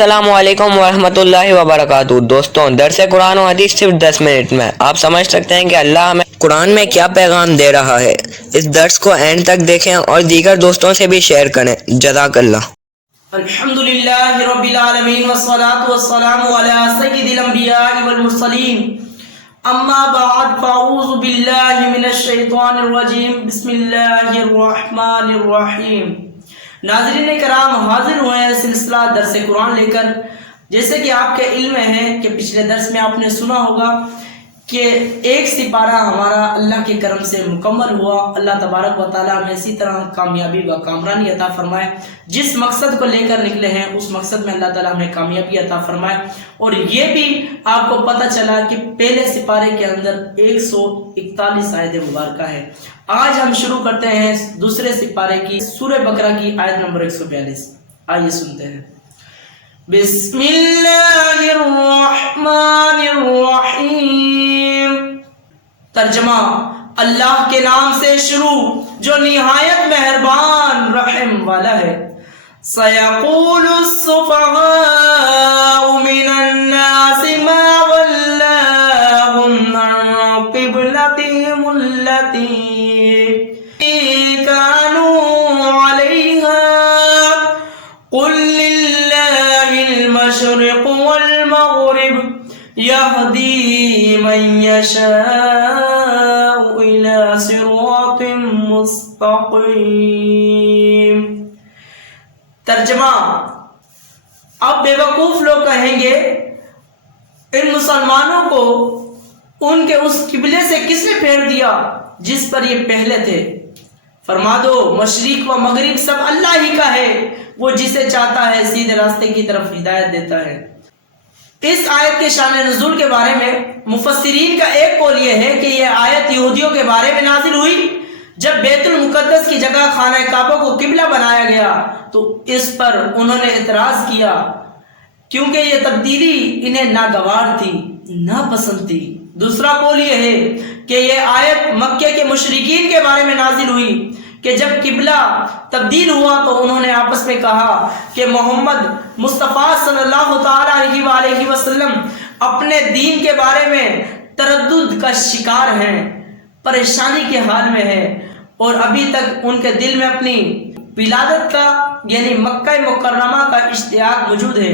अस्सलामुअलैकुम वरहमतुल्लाहि वबरकातुहू। दोस्तों, दरस कुरान और हदीस सिर्फ 10 मिनट में। आप समझ सकते हैं कि अल्लाह हमें कुरान में क्या पैगाम दे रहा है। इस दर्स को एंड तक देखें और दीगर दोस्तों से भी शेयर करें। जज़ाकल्लाह। अल्हम्दुलिल्लाहि रब्बिल आलमीन वस्सलातु वस्सलामु अला सय्यिदिल अंबिया'i वल मुरसलीन। अम्मा बाद फ़अऊज़ु बिल्लाहि मिनश शैतानिर रजीम। बिस्मिल्लाहिर रहमानिर रहीम। नाज़रीन कराम, हाजिर हुए हैं सिलसिला दर्स कुरान लेकर। जैसे कि आपके इल्म है कि पिछले दर्स में आपने सुना होगा कि एक सिपारा हमारा अल्लाह के करम से मुकम्मल हुआ। अल्लाह तबारक व तआला हमें इसी तरह कामयाबी व कामरानी अता फरमाए। जिस मकसद को लेकर निकले हैं उस मकसद में अल्लाह ताला हमें कामयाबी अता फरमाए। और ये भी आपको पता चला कि पहले सिपारे के अंदर 141 आयत मुबारक है। आज हम शुरू करते हैं दूसरे सिपारे की सूरह बकरा की आयत नंबर 142। आइए सुनते हैं। बिस्मिल्लाहिर्रहमानिर्रहीम। तर्जमा, अल्लाह के नाम से शुरू जो निहायत मेहरबान रहम वाला है। सयक़ूलुस्सुफ़हाउ मिनन्नासि मा वल्लाहुम अन क़िब्लतिहिमुल्लती कानू अलैहा क़ुल लिल्लाहिल मशरिक़ वल मग़रिब यहदी मन यशाउ इला सिरातिम मुस्तक़ीम। तर्जमा, अब बेवकूफ लोग कहेंगे इन मुसलमानों को उनके उस किबले से किसने फेर दिया जिस पर ये पहले थे। फरमा दो, मशरिक व मगरिब सब अल्लाह ही का है। वो जिसे चाहता है सीधे रास्ते की तरफ हिदायत देता है। इस आयत के शान नुज़ूल के बारे में मुफस्सिरीन का एक कौल यह है कि यह आयत यहूदियों के बारे में नाजिल हुई। जब बैतुल मुक़द्दस की जगह खाना काबा को किबला बनाया गया तो इस पर उन्होंने एतराज किया क्योंकि यह तब्दीली इन्हें नागवार थी, नापसंद थी। दूसरा कौल यह है कि यह आयत मक्के के मुशरिकीन के बारे में नाजिल हुई कि जब किबला तब्दील हुआ तो उन्होंने आपस में कहा कि मोहम्मद मुस्तफ़ा सल्लल्लाहु तआला अलैहि वसल्लम अपने दीन के बारे में तरद्दुद का शिकार हैं, परेशानी के हाल में है और अभी तक उनके दिल में अपनी विलादत का यानी मक्का मुकर्रमा का इश्तियाक मौजूद है।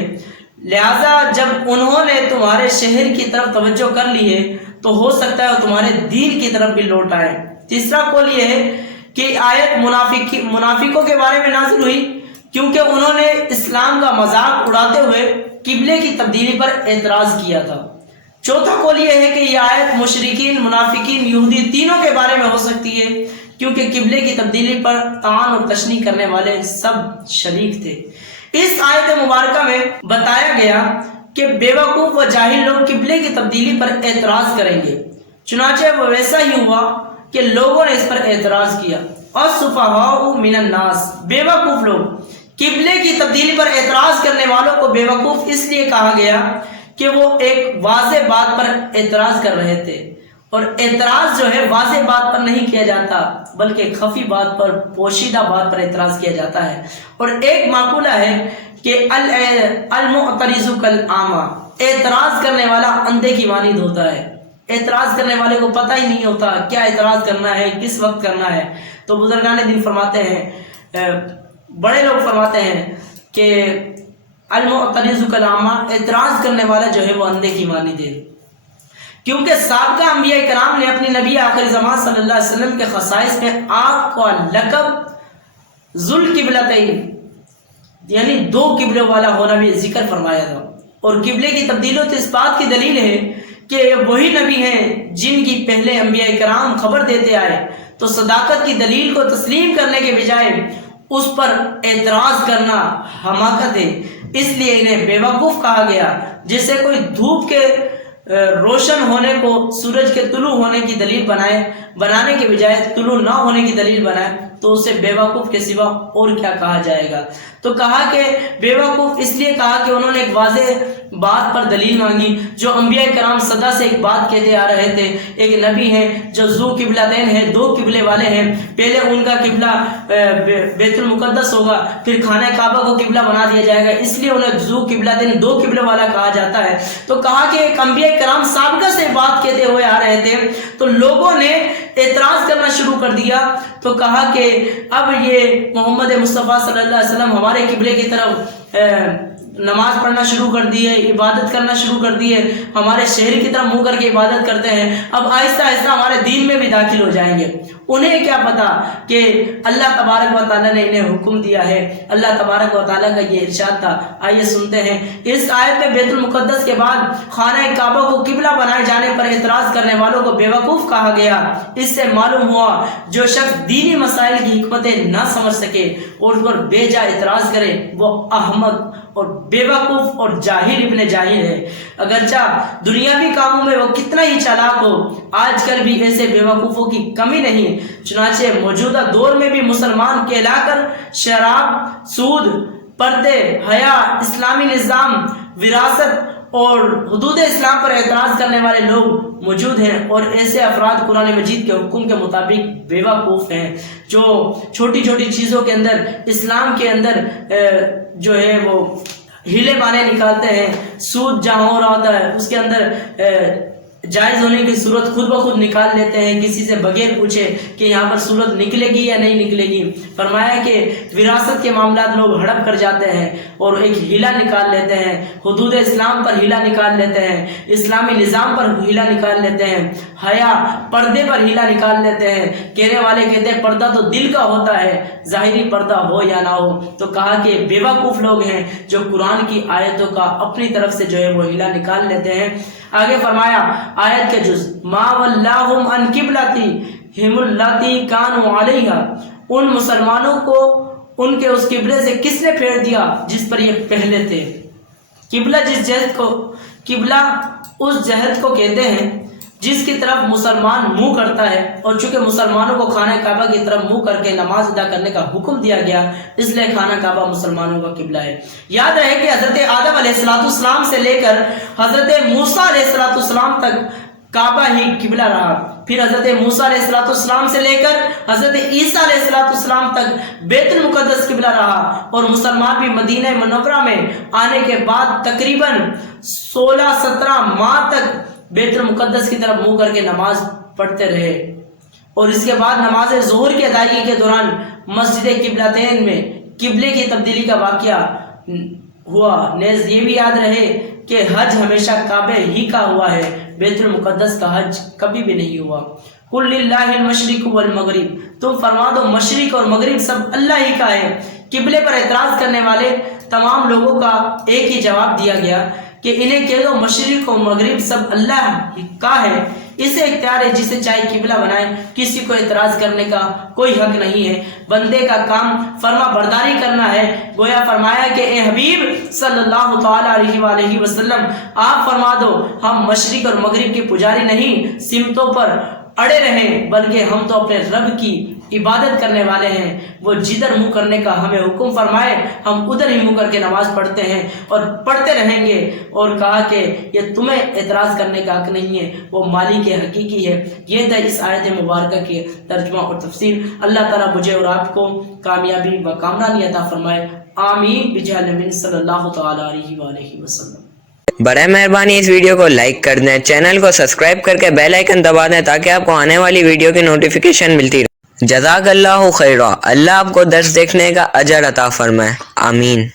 लिहाजा जब उन्होंने तुम्हारे शहर की तरफ तवज्जो कर ली है तो हो सकता है वो तुम्हारे दीन की तरफ भी लौट आए। तीसरा कौल यह है कि आयत मुनाफिकों के बारे में नाज़िल हुई क्योंकि उन्होंने इस्लाम का मजाक उड़ाते हुए किबले की तब्दीली पर एतराज किया था। चौथा कौल यह है कि यह आयत मुशरिकीन, मुनाफिकीन, यहूदी तीनों के बारे में हो सकती है क्योंकि किबले की तब्दीली पर तान और तशनी करने वाले सब शरीक थे। इस आयत मुबारका में बताया गया कि बेवकूफ व जाहिल लोग किबले की तब्दीली पर एतराज करेंगे। चुनाचे वो वैसा ही हुआ कि लोगों ने इस पर एतराज किया। और सुफहाउ मिनन नास, बेवकूफ लोग। किबले की तब्दीली पर एतराज करने वालों को बेवकूफ इसलिए कहा गया कि वो एक वाज़े बात पर एतराज कर रहे थे। और एतराज जो है वाज़े बात पर नहीं किया जाता बल्कि खफी बात पर, पोशीदा बात पर एतराज किया जाता है। और एक माकूला है कि अल-मुअतरिज़ु कल आमा, एतराज करने वाला अंधे की मानिंद होता है। एतराज करने वाले को पता ही नहीं होता क्या एतराज करना है, किस वक्त करना है। तो बुजुर्गान दिन फरमाते हैं, बड़े लोग फरमाते हैं कि अल-मुअतरिज़ु कल आमा, एतराज करने वाला जो है वो अंधे की मानिंद है। क्योंकि साबिक़ा अंबिया कराम ने अपनी नबी आखिर ज़मान सल्लल्लाहु अलैहि वसल्लम के खसाइस में आग का लक़ब ज़ुल किबलतैन यानी 2 किबले वाला होना भी जिक्र फरमाया था। और किबले की तब्दीली तो इस बात की दलील है कि वही नबी हैं जिनकी पहले अंबिया कराम खबर देते आए। तो सदाकत की दलील को तस्लीम करने के बजाय उस पर एतराज करना हमाकत है, इसलिए इन्हें बेवकूफ़ कहा गया। जिसे कोई धूप के रोशन होने को सूरज के तुलू होने की दलील बनाने के बजाय तुलू ना होने की दलील बनाए तो उसे बेवकूफ़ के सिवा और क्या कहा जाएगा। तो कहा कि बेवकूफ़ इसलिए कहा कि उन्होंने एक वाज़े بات پر دلیل مانگی. جو انبیاء کرام صدا سے ایک بات کہتے آ رہے تھے. ایک نبی ہیں جو ذو قبلتین ہے, دو قبلے والے ہیں. پہلے ان کا قبلہ بیت المقدس ہوگا, پھر خانہ کعبہ کو قبلہ بنا دیا جائے گا, اس لیے انہیں ذو قبلتین, دو قبلے والا کہا جاتا ہے. تو کہا کہ ایک انبیاء کرام سابقہ سے بات کہتے ہوئے آ رہے تھے, تو لوگوں نے اعتراض کرنا شروع کر دیا. تو کہا کہ اب یہ محمد مصطفیٰ صلی اللہ علیہ وسلم ہمارے قبلے کی طرف نماز پڑھنا شروع کر دی ہے, عبادت کرنا شروع کر دی ہے, ہمارے شہر کی طرف منہ کر کے عبادت کرتے ہیں, اب آہستہ آہستہ ہمارے دین میں بھی داخل ہو جائیں گے. انہیں کیا پتا کہ اللہ تبارک و تعالیٰ نے انہیں حکم دیا ہے. اللہ تبارک و تعالیٰ کا یہ ارشاد تھا. آئیے سنتے ہیں. اس آیت میں بیت المقدس کے بعد خانہ کعبہ کو قبلہ بنائے جانے پر اعتراض کرنے والوں کو بیوقوف کہا گیا. اس سے معلوم ہوا جو شخص دینی مسائل کی حکمتیں نہ سمجھ سکے اور اس پر بے جا اعتراض کرے وہ احمق اور بے وقوف اور جاہل ابن جاہل ہے. اگرچہ دنیاوی کاموں میں وہ کتنا ہی چالاک ہو, آج کل بھی ایسے بے وقوفوں کی کمی نہیں. چنانچہ موجودہ دور میں بھی مسلمان کہلا کر شراب, سود, پردے, حیا, اسلامی نظام, وراثت اور حدود اسلام پر اعتراض کرنے والے لوگ موجود ہیں, اور ایسے افراد قرآن مجید کے حکم کے مطابق بے وقوف ہیں جو چھوٹی چھوٹی چیزوں کے اندر, اسلام کے اندر جو ہے وہ ہیلے بانے نکالتے ہیں. سود جہاں ہو رہا ہوتا ہے اس کے اندر جائز ہونے کی صورت خود بخود نکال لیتے ہیں کسی سے بغیر پوچھے کہ یہاں پر صورت نکلے گی یا نہیں نکلے گی. فرمایا کہ وراثت کے معاملات لوگ ہڑپ کر جاتے ہیں اور ایک ہیلا نکال لیتے ہیں, حدود اسلام پر ہیلا نکال لیتے ہیں, اسلامی نظام پر ہیلا نکال لیتے ہیں, حیا, پردے پر ہیلا نکال لیتے ہیں. کہنے والے کہتے ہیں پردہ تو دل کا ہوتا ہے, ظاہری پردہ ہو یا نہ ہو. تو کہا کہ بے وقوف لوگ ہیں جو قرآن کی آیتوں کا اپنی طرف سے جو ہے وہ ہیلا نکال لیتے ہیں. آگے فرمایا آیت کے جز ما ولاہم ان قبلتہم اللاتی کانوا علیہا, ان مسلمانوں کو ان کے اس قبلے سے کس نے پھیر دیا جس پر یہ پہلے تھے. قبلہ جس جہت کو, قبلہ اس جہت کو کہتے ہیں جس کی طرف مسلمان منہ کرتا ہے, اور چونکہ مسلمانوں کو خانہ کعبہ کی طرف منہ کر کے نماز ادا کرنے کا حکم دیا گیا اس لیے خانہ کعبہ مسلمانوں کا قبلہ ہے. یاد رہے کہ حضرت آدم علیہ السلام سے لے کر حضرت موسیٰ علیہ السلام تک کعبہ ہی قبلہ رہا, پھر حضرت موسیٰ علیہ السلام سے لے کر حضرت عیسیٰ علیہ السلام تک بیت المقدس قبلہ رہا, اور مسلمان بھی مدینہ منورہ میں آنے کے بعد تقریباً 16-17 ماہ تک بیت المقدس کی طرف منہ کر کے نماز پڑھتے رہے. اور اس کے بعد نماز ظہر کی ادائیگی کے دوران مسجد قبلتین میں قبلے کی تبدیلی کا واقعہ ہوا. نیز یہ بھی یاد رہے کہ حج ہمیشہ کعبے ہی کا ہوا ہے, بیت المقدس کا حج کبھی بھی نہیں ہوا. قل للہ المشرق والمغرب, تم فرما دو مشرق اور مغرب سب اللہ ہی کا ہے. قبلے پر اعتراض کرنے والے تمام لوگوں کا ایک ہی جواب دیا گیا کہ انہیں کہہ دو مشرق و مغرب سب اللہ کا ہے, اسے اختیار ہے جسے چاہے قبلہ بنائے, کسی کو اعتراض کرنے کا کوئی حق نہیں ہے. بندے کا کام فرما برداری کرنا ہے. گویا فرمایا کہ اے حبیب صلی اللہ تعالی علیہ وآلہ وسلم آپ فرما دو ہم مشرق اور مغرب کے پجاری نہیں, سمتوں پر اڑے رہیں, بلکہ ہم تو اپنے رب کی عبادت کرنے والے ہیں. وہ جدھر منہ کرنے کا ہمیں حکم فرمائے ہم ادھر ہی منہ کر کے نماز پڑھتے ہیں اور پڑھتے رہیں گے. اور کہا کہ یہ تمہیں اعتراض کرنے کا حق نہیں ہے, وہ مالک حقیقی ہے. یہ تھا اس آیت مبارکہ کی ترجمہ اور تفسیر. اللہ تعالیٰ مجھے اور آپ کو کامیابی و کامرانی عطا فرمائے. آمین بجاہ نبی صلی اللہ تعالی علیہ وآلہ وسلم. برائے مہربانی اس ویڈیو کو لائک کر دیں, چینل کو سبسکرائب کر کے بیل آئیکن دبا دیں تاکہ آپ کو آنے والی ویڈیو کی نوٹیفیکیشن ملتی رہے. جزاک اللہ خیرہ. اللہ آپ کو درس دیکھنے کا اجر عطا فرمائے. آمین.